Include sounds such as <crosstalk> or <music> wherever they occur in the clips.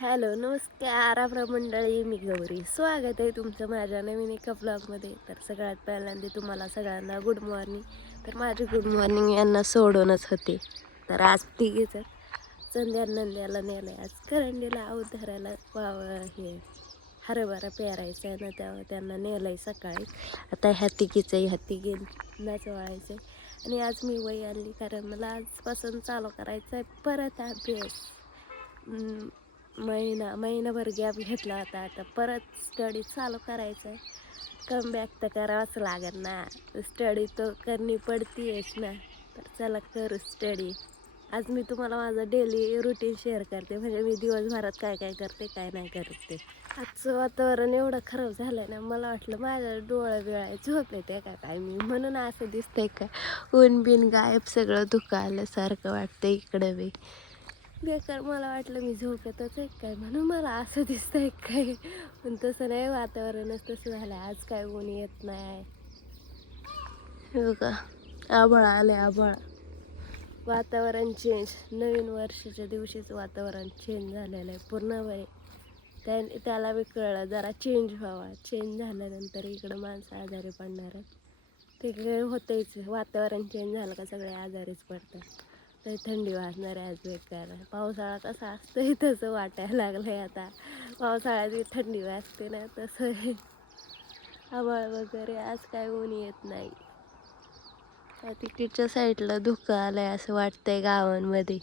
Hello नमस्कार आपला मंडळी मी गौरी. स्वागत आहे तुमचं माझ्या नवीन एका ब्लॉगमध्ये तर सगळ्यात पहिल्यांदा तुम्हाला सगळ्यांना गुड मॉर्निंग तर माझी गुड मॉर्निंग यांना सोडूनच होते. तर आज तिघीचं संध्या नंद्याला नेलं आज करंडीला आऊत धरायला वाव हे हरभरा पेरायचं आहे ना त्यावर त्यांना नेलं आहे सकाळी. आता ह्या तिघीचं ह्या तिघींनाच वळायचं आहे आणि आज मी वही आणली कारण मला आजपासून चालू करायचं आहे परत अभ्यास. महिना महिनाभर गॅप घेतला होता. आता परत स्टडी चालू करायचं आहे कम बॅक तर करावंच लागेल ना. स्टडी तर करणी पडतीयच ना. तर चला करू स्टडी आज मी तुम्हाला माझं डेली रुटीन शेअर करते. म्हणजे मी दिवसभरात काय काय करते काय नाही करत. ते आजचं वातावरण एवढं खराब झालं ना मला वाटलं माझ्या डोळा बिळा झोप येते का काय मी म्हणून असं दिसतंय का? ऊन बिन गायब सगळं धुकं आल्यासारखं वाटतं इकडं बी. बेकार मला वाटलं मी झोपेतच आहे काय म्हणून मला असं दिसतंय काय? पण तसं नाही वातावरणच तसं झालं आज काय ऊन येत नाही. हे बघा आभाळ आले आभाळ. वातावरण चेंज नवीन वर्षाच्या दिवशीच वातावरण चेंज झालेलं आहे पूर्णपणे. त्या त्याला बी कळलं जरा चेंज व्हावा. चेंज झाल्यानंतर इकडं माणसं आजारी पडणार आहेत. ते काय वातावरण चेंज झालं का सगळे आजारीच पडतात. तर थंडी वाजणार आहे आज बेकार. पावसाळा कसा असतंय तसं वाटायला लागलं आहे आता. पावसाळ्यात थंडी वाजते ना तसं आभाळ वगैरे आज काय ऊन येत नाही. तिकडच्या साईडला धुकं आलंय असं वाटतंय गावांमध्ये.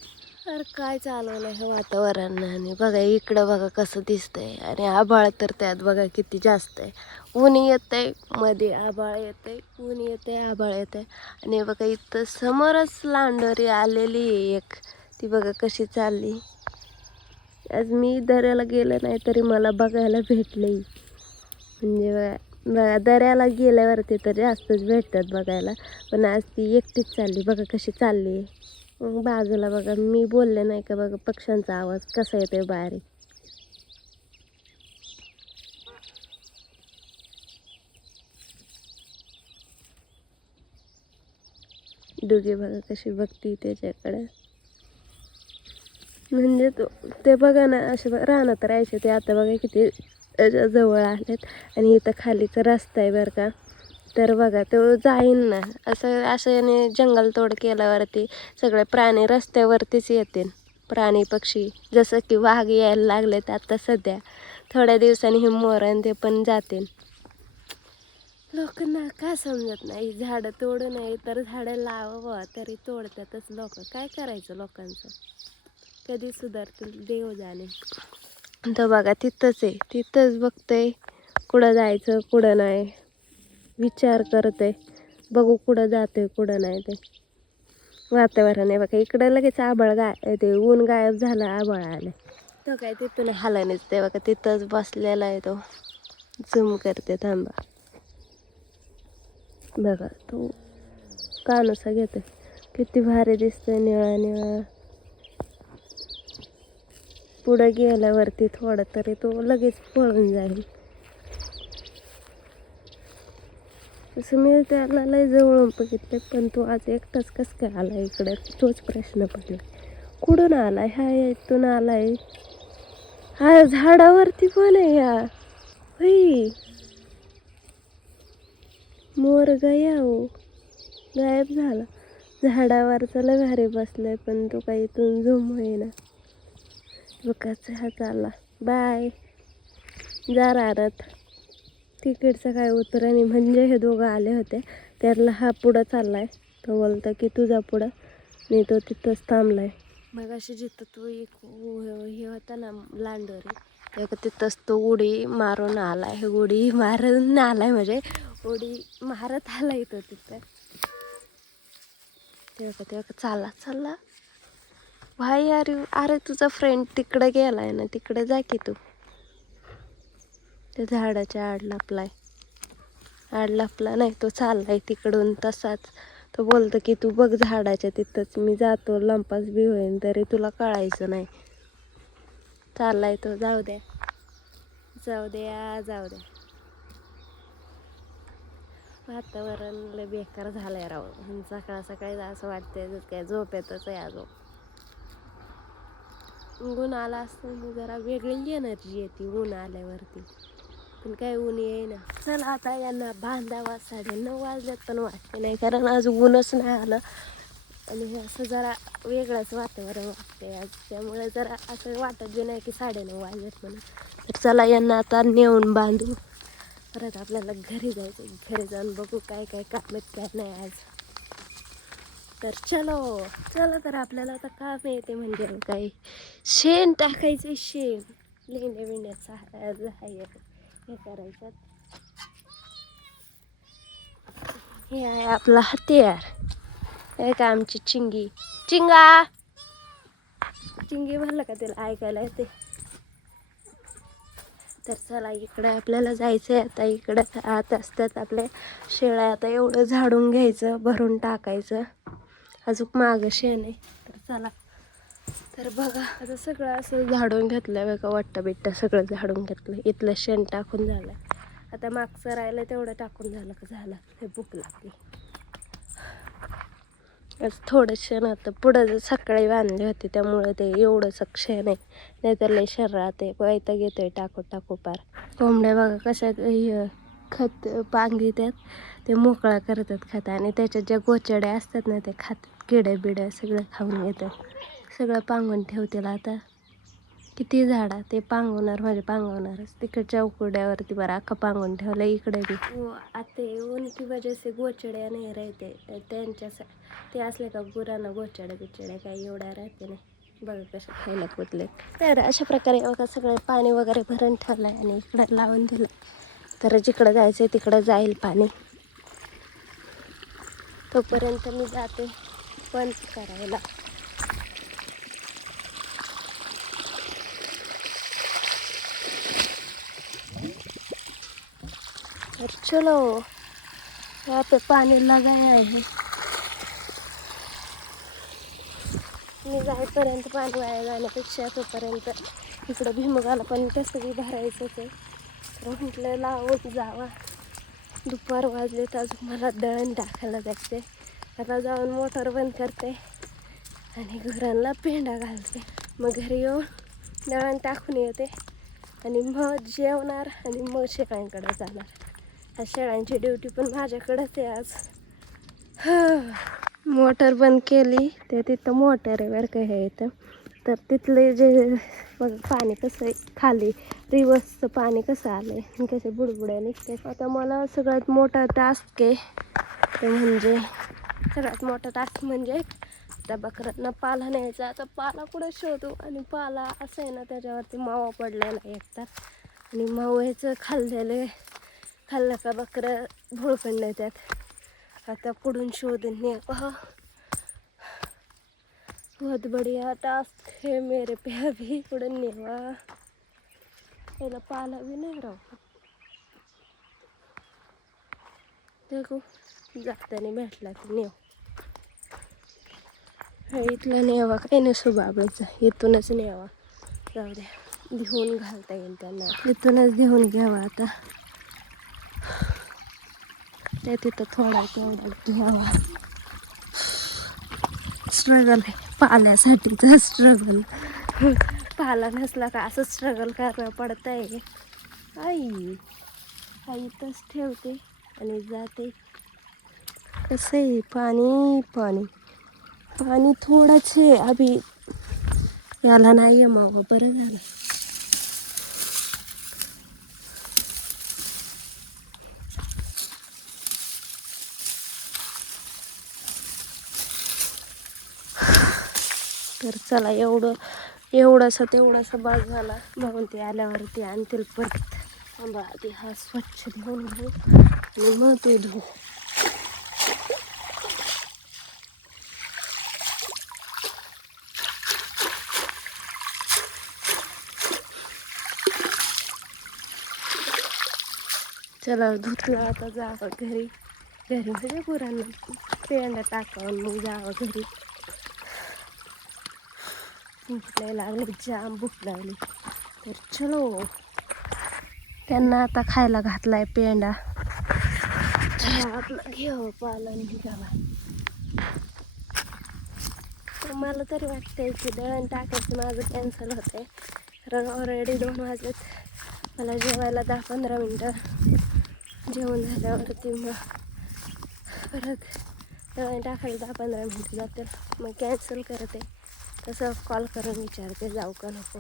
अरे काय चालवलं हे वातावरण आणि बघा इकडं बघा कसं दिसतंय. आणि आभाळ तर त्यात बघा किती जास्त आहे. ऊन येतंयमध्ये आभाळ येतंय ऊन येतंय आभाळ येतंय. आणि बघा इथं समोरच लांडोरी आलेली आहे एक. ती बघा कशी चालली. आज मी दऱ्याला गेलं नाही तरी मला बघायला भेटले म्हणजे बघा बघा दऱ्याला गेल्यावरती तर जास्तच भेटतात बघायला. पण आज ती एकटीच चालली. बघा कशी चालली. मग बाजूला बघा मी बोलले नाही का बघा पक्ष्यांचा आवाज कसा येतोय बारीक. डुगी बघा कशी बघती त्याच्याकडे. म्हणजे तो ते बघा ना असे राहणं तर राहायचे ते. आता बघा किती त्याच्याजवळ आलेत. आणि इथं खालीचा रस्ता आहे बरं का. तर बघा तो जाईन ना. असं असं याने जंगल तोड केल्यावरती सगळे प्राणी रस्त्यावरतीच येतील. प्राणी पक्षी जसं की वाघ यायला लागलेत आता सध्या. थोड्या दिवसांनी हे मोरण ते पण जातील. लोकांना का समजत नाही? झाडं तोडू नये तर झाडं लावावं तरी तोडतातच लोक. काय करायचं लोकांचं? कधी सुधारतील देव जाणे. तर बघा तिथंच आहे. तिथंच बघतंय कुठं जायचं कुठं नाही. विचार करते बघू कुठं जाते कुठं नाही ते. वातावरण आहे बघा. इकडं लगेच आबळ गाय ते ऊन गायब झालं आबळ आलं तो काय तिथून हालानेच ते बघा तिथंच बसलेला आहे तो. झूम करते थांबा. बघा तो कानुसा घेतोय. किती भारी दिसतंय निळा निळा. पुढं गेल्यावरती थोडं तरी तो लगेच पळून जाईल. तसं मी त्याला लय जवळून बघितलं पण तो आज एकटाच कस काय आला इकडे? तोच प्रश्न पडला कुठून आलाय? हा इथून आलाय. हा झाडावरती पण आहे या. होई मोर गया हो. गायब झाला. झाडावरचा लय भारी बसलाय पण तो काही इथून झोम होईना बघाच हा चालला. बाय. जा राहत तिकडचं काय उत्तर आणि म्हणजे हे दोघं आले होते. त्यातला हा पुढं चाललाय. तो बोलतो की तुझा पुढं. नाही तो तिथंच थांबलाय. मग अशी जिथं तो एक हे होता ना लांडोरी तेव्हा तिथंच तो उडी मारून आलाय. उडी मारून आलाय म्हणजे उडी मारत आलाय तो तिथं तेव्हा तेव्हा चालला चालला. भाई अरे अरे तुझा फ्रेंड तिकडे गेलाय ना तिकडे जा की तू. त्या झाडाच्या आड लपलाय. आड लपला नाही तो चाललाय तिकडून तसाच. तो बोलतो की तू बघ झाडाच्या तिथंच मी जातो लंपास बी होईन तरी तुला कळायचं नाही. चाललाय तो जाऊ द्या जाऊ द्या जाऊ द्या वातावरण लय बेकार झालंय राव. सकाळ सकाळी असं वाटतंय काय झोप येतच आहे अजून. ऊन आला असतं मग जरा वेगळी एनर्जी येते ऊन आल्यावरती. पण काय ऊन येईना. चला आता यांना बांधावा. साडे नऊ वाजल्यात पण वाटते नाही कारण आज ऊनच नाही आलं. आणि हे असं जरा वेगळंच वातावरण वाटते आज. त्यामुळे जरा असं वाटत बी नाही की साडेनऊ वाजलेत म्हणून. तर चला यांना आता नेऊन बांधू. परत आपल्याला घरी जायचं घरी जाऊन बघू काय काय काम आहेत काय नाही आज. तर चलो चला तर आपल्याला आता काम येते म्हणजे काही शेण टाकायचं शेण. लेंड्या बिण्याचा हे करायचं हे आहे आपला हत्यार. हे का आमची चिंगी? चिंगा! चिंगी भरलं का तिला ऐकायला येते? तर चला इकडे आपल्याला जायचं आहे आता इकडं आत असतात आपल्या शेळ्या. आता एवढं झाडून घ्यायचं भरून टाकायचं. अजून मागं शेण आहे. तर चला. तर बघा आता सगळं असं झाडून घेतलं बघा वाटतं बिट्टा सगळं झाडून घेतलं इथलं शेण टाकून झालं. आता मागचं राहिलं तेवढं टाकून झालं का झालं. हे भूक लागली. आज थोडं शेण होतं पुढं जर सकाळी बांधले होते त्यामुळे ते एवढं शेण आहे. नाहीतर लय शरीरात आहे. वैता घेतोय टाकू टाकू पार. कोंबड्या बघा कशा हे खत पांगित्यात ते मोकळा करतात खत आणि त्याच्यात ज्या गोचड्या असतात ना ते खातात. किडे बिड्या सगळं खाऊन येतं. सगळं पांगून ठेवतील आता. किती झाडा ते पांगवणार म्हणजे पांगवणारच. तिकडच्या उकड्यावरती बरं अख्खा पांगून ठेवलं इकडे बी. हो, आता ऊन की वजह से गोचड्या नाही राहते त्यांच्या ते असले का गुरांना गोचड्या बिचड्या काही एवढ्या राहते नाही. बघा कशा खायला कुठले तर अशा प्रकारे बघा सगळं पाणी वगैरे भरून ठेवलं आहे आणि इकडं लावून दिलं तर जिकडं जायचं आहे तिकडं जाईल पाणी. तोपर्यंत मी जाते. बंद करायला. तर चलो यहाँ पे पानी लगाया आहे. मी जाईपर्यंत पाणी वाया जाण्यापेक्षा तोपर्यंत इकडं भिमुगाला पण तसं भरायचं ते तर म्हटलं लावत जावा. दुपार वाजले तर अजून मला दळण टाकायला जायचं आता जाऊन मोटर बंद करते आणि घरांना पेंडा घालते. मग घरी येऊन दळण टाकून येते आणि मग जेवणार आणि मग शेळ्यांकडे जाणार. शेळ्यांची ड्युटी पण माझ्याकडंच आहे आज. मोटर बंद केली ते तिथं मोटर आहे बरं का हे इथं. तर तिथले जे मग पाणी कसं आहे खाली रिवर्सचं पाणी कसं आलं आहे कसे बुडबुड्या निघते. आता मला सगळ्यात मोठा टास्क आहे ते म्हणजे सर्वात मोठा टास्क म्हणजे त्या बकऱ्यांना पाला न्यायचा. आता पाला कुठं शोधू? आणि पाला असं आहे ना त्याच्यावरती मावा पडलेला एकतर आणि मावाचं खाल्लेले खाल्लं का बकरं? भुळकण त्यात. आता पुढून शोधून ने बहुत बढ़िया टास्क हे मेरे पे अभी पुढून नेवा. याला पाला बी नाही राहू देखो जाताना भेटला की नेव इथला नेवा काही नसो बाबाचा इथूनच नेवा. जाऊ द्या. घेऊन घालता येईल त्यांना. इथूनच घेऊन घ्यावा आता. त्या तिथं थोडा तेवढा घ्यावा. स्ट्रगल आहे. पाल्यासाठीचा स्ट्रगल पाला नसला का असं स्ट्रगल करावं पडत आहे आई. आई इथंच ठेवते आणि जाते. कसं आहे? पाणी पाणी. पाणी थोडंच आहे. अभि याला नाही आहे मावा. बरं झालं. तर चला एवढं एवढंसं तेवढासा बाग झाला. बघून ते आल्यावरती आणतील परत. आंबा आधी हा स्वच्छ धुवून घेऊ आणि मग ते धुवू. चला धुतलं आता जावं घरी. घरी म्हणजे पुरांना. पेंडा टाकावून मग जावं घरी. भूक नाही लागली जाम भूक लागली. तर चलो. त्यांना आता खायला घातलाय पेंडा आपलं घेऊ पालन निघाला मला तरी वाटतंय की दळण टाकायचं माझं कॅन्सल होतंय. कारण ऑलरेडी दोन वाजत मला जेवायला दहा पंधरा मिनटं जेवण झाल्यावरती मग परत टाकायला दहा पंधरा मिनटं जातील. मग कॅन्सल करते. तसं कॉल करून विचारते जाऊ का नको.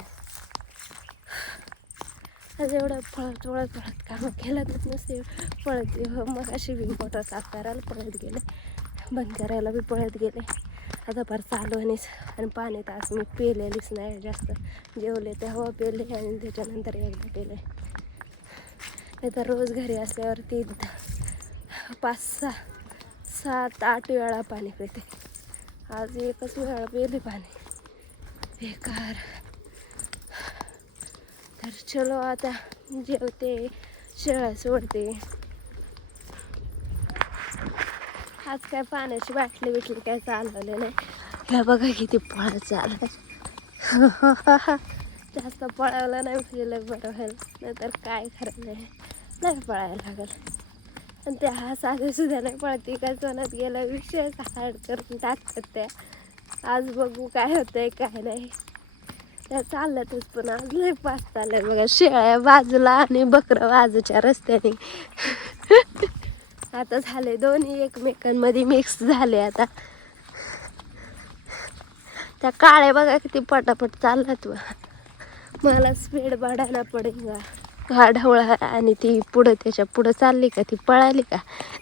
आज एवढं पळत पळत पळत कामं केलं नसते पळत मग अशी बी मोटर साफ करायला पळत गेले. बंद करायला बी पळत गेले. आता फार चालू आणि आणि पाणी तर आज मी पेलेलीच नाही जास्त जेवले तेव्हा पेले आणि त्याच्यानंतर एकदा पेले. नाही तर रोज घरी असल्यावरती पाच सहा सात आठ वेळा पाणी पिते. आज एकच वेळा पेले पाणी. बेकार. तर चलो आता जेवते शेळ्या सोडते. आज काय पाण्याची बाटली बिटली काय चालवले नाही. ह्या बघा किती पळा चालत <laughs> जास्त पळावलं नाही म्हणजे बरं होईल. नाहीतर काय खरं नाही. नाही पळायला लागल. आणि त्या हा साधे सुद्धा नाही पळते काय सोनात गेला विषय हार्ड करून टाकतात त्या. आज बघू काय होतंय काय नाही. त्या चालल्यातच पण आज लय पाच चाललंय बघा. शेळ्या बाजूला आणि बकरं बाजूच्या रस्त्याने. <laughs> आता झाले दोन्ही एकमेकांमध्ये मिक्स झाले आता. त्या काळ्या बघा किती पटापट चालल्यात बा मला स्पीड वाढायला पडेल का? ढवळा आणि ती पुढं त्याच्या पुढं चालली का? ती पळाली का?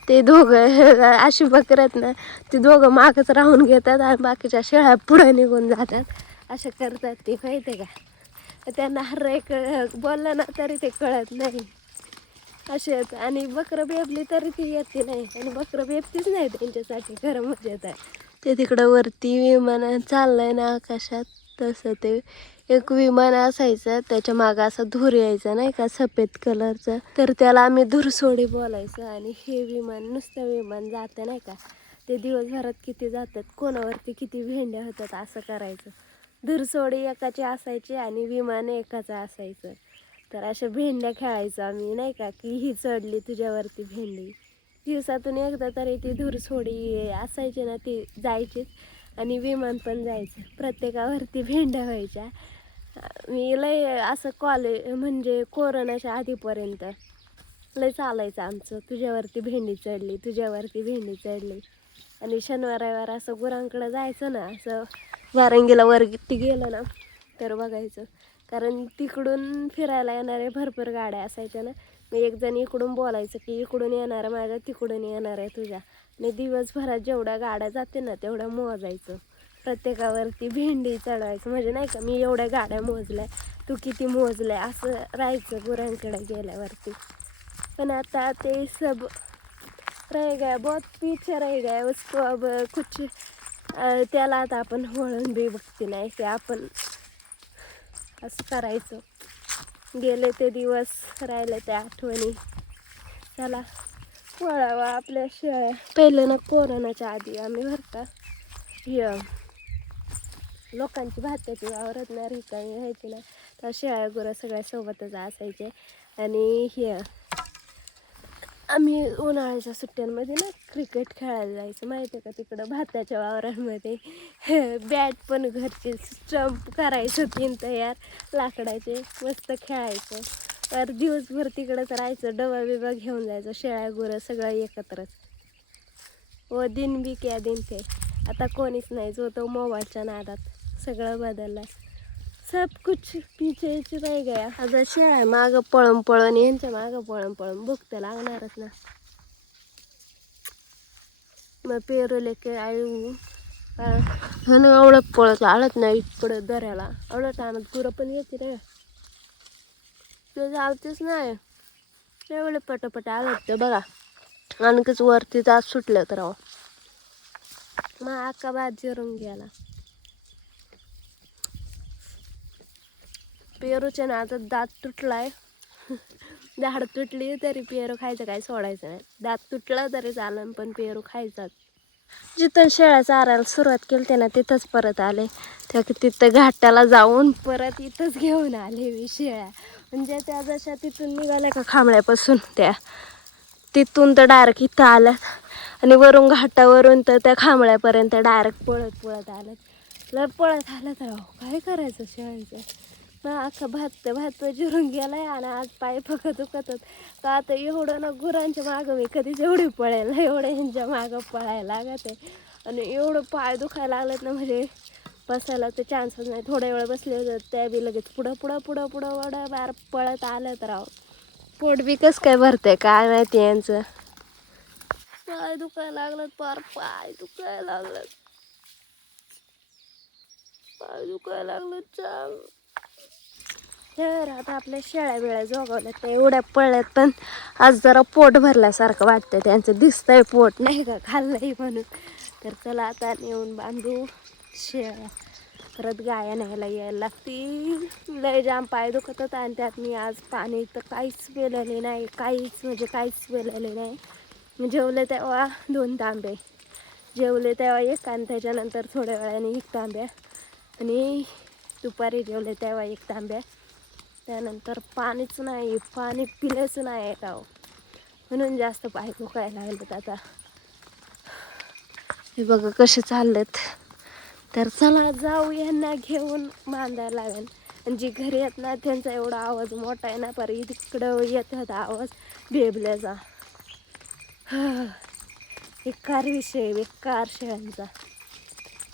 ते दोघं अशी बकरत ना ते दोघं मागच राहून घेतात आणि बाकीच्या शेळ्या पुढं निघून जातात. असं करतात ते माहिती आहे का? त्यांना हर एक बोललं ना तरी ते कळत नाही. असे आहेत आणि बकरं बेपली तरी ती येते नाही. आणि बकरं बेपतीच नाही त्यांच्यासाठी. खरं म्हणजे मजेत आहे ते तिकडं वरती विमान चाललंय ना आकाशात. तसं ते एक विमान असायचं. त्याच्या मागं असा धूर यायचा नाही का सफेद कलरचं. तर त्याला आम्ही धुरसोडी बोलायचं. आणि हे विमान नुसतं विमान जातं नाही का. ते दिवसभरात किती जातात कोणावरती किती भेंड्या होतात असं करायचं. धुरसोडी एकाची असायची आणि विमान एकाचं असायचं. तर अशा भेंड्या खेळायचो आम्ही नाही का? की ही चढली तुझ्यावरती भेंडी. दिवसातून एकदा तरी ती धूर सोडी असायची ना ती जायचीच आणि विमान पण जायचं. प्रत्येकावरती भेंड्या व्हायच्या. मी लय असं कॉलेज म्हणजे कोरोनाच्या आधीपर्यंत लय चालायचं आमचं. तुझ्यावरती भेंडी चढली तुझ्यावरती भेंडी चढली. आणि शनिवार रविवार असं गुरांकडं जायचं ना असं वारंगीला वरती गेलं ना तर बघायचं. कारण तिकडून फिरायला येणारे भरपूर गाड्या असायच्या ना. मग एक जण इकडून बोलायचं की इकडून येणार आहे माझ्या तिकडून येणार आहे तुझ्या. आणि दिवसभरात जेवढ्या गाड्या जाते ना तेवढ्या मोजायचं. प्रत्येकावरती भेंडी चढवायचं. म्हणजे नाही का मी एवढ्या गाड्या मोजल्या तू किती मोजल्या? असं राहायचं गुरांकडे गेल्यावरती. पण आता ते सब रह गया बहुत पीछे रह गया उसको अब कुछ त्याला आता आपण वळण बी बघते नाही की. आपण असं करायचं. गेले ते दिवस राहिले त्या आठवणी. चला वळावा आपल्या शेळ्या. पहिलं ना कोरोनाच्या आधी आम्ही बरं का हे लोकांची भात्याची वावरत नाही रिकामी व्हायची ना तर शेळ्या गुरं सगळ्या सोबतच असायचे. आणि हे आम्ही उन्हाळ्याच्या सुट्ट्यांमध्ये ना क्रिकेट खेळायला जायचं. माहिती आहे का तिकडं भाताच्या वावरांमध्ये? बॅट पण घरचे स्टंप करायचं तीन तयार लाकडाचे मस्त खेळायचं. तर दिवसभर तिकडंच राहायचं डबा बिबा घेऊन जायचं शेळ्या गुरं सगळं एकत्रच. व दिन बी क्या दिन ते आता कोणीच नाही जो तो मोबाईलच्या नादात सगळं बदललं सब कुछ पीछे रह गया। आता शेळ्या मागं पळम पळण यांच्या मागं पळम पळम भूक लागणारच ना. मग पेरले के आळू म्हणून एवढं पळत आळत नाही पडत दऱ्याला. आवडत आणत गुरं पण येते रे. ते चालतेच नाही. एवढे पटापट आलत ते बघा. आणखीच वरती जात सुटलं तर मग अक्का बाद जिरून गेला पेरूच्या ना आता दात तुटलाय. <laughs> दाढ तुटली तरी पेरू खायचं काय सोडायचं नाही. दात तुटला तरी चालन पण पेरू खायचाच जिथं शेळ्या चारायला सुरुवात केली ते ना तिथंच परत आले. त्या तिथं घाटाला जाऊन परत इथंच घेऊन आले मी शेळ्या. म्हणजे त्या जशा तिथून निघाल्या का खांबळ्यापासून त्या. तिथून तर डायरेक्ट इथं आल्यात. आणि वरून घाटावरून तर त्या खांबळ्यापर्यंत डायरेक्ट पळत पळत आल्यात. लय पळत आलं तर काय करायचं शेळ्यांचं? मग अख्खा भात भात जिरून गेलाय आणि आज पाय फकत दुखत तर आता एवढं ना गुरांच्या मागं मी कधीच एवढी पळेल एवढं यांच्या मागं पळायला लागत आहे. आणि एवढं पाय दुखायला लागलेत ना म्हणजे बसायला तर चान्सच नाही. थोड्या वेळ बसले होते त्या बी लगेच पुढं पुढं पुढं पुढं वडं बार पळत आलं तर राव. पोट बी कसं काय भरतंय काय माहिती यांचं. पाय दुखायला लागलं पार पाय दुखायला लागलं पाय दुखायला लागलं चांग तर आता आपल्या शेळ्या बिळ्या जोगवल्या. त्या एवढ्या पळल्यात पण आज जरा पोट भरल्यासारखं वाटतं त्यांचं दिसतंय पोट. नाही का? खाल्लंय म्हणून. तर चला आता नेऊन बांधू शेळ्या. परत गाया न्यायला यायला लागतील. लय जाम पाय दुखत होता आणि त्यात मी आज पाणी तर काहीच पेलेले नाही. काहीच म्हणजे काहीच पेलेले नाही. जेवले तेव्हा दोन तांबे. जेवले तेव्हा एक आणि त्याच्यानंतर थोड्या वेळाने एक तांब्या. आणि दुपारी जेवले तेव्हा एक तांब्या. त्यानंतर पाणीच नाही पाणी पिल्याचं नाही राव. म्हणून जास्त पाय दुखायला लागलेत आता. हे बघा कसे चाललेत. तर चला जाऊ यांना घेऊन बांधायला लागेल. आणि जी घरी येत ना त्यांचा एवढा आवाज मोठा आहे ना पर इकडं येत होता आवाज बेबल्याचा. बेकार विषय बेकार शेळ्यांचा.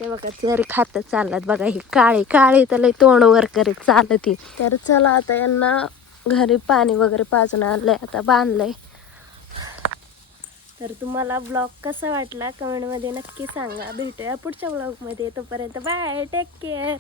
ते बघा जरी खात चाललात बघा ही काळी काळी तर तोंड वर करीत चालत ही. तर चला आता यांना घरी पाणी वगैरे पाजून आणलंय आता बांधलंय. तर तुम्हाला ब्लॉग कसा वाटला कमेंटमध्ये नक्की सांगा. भेटूया पुढच्या ब्लॉगमध्ये. तोपर्यंत बाय टेक केअर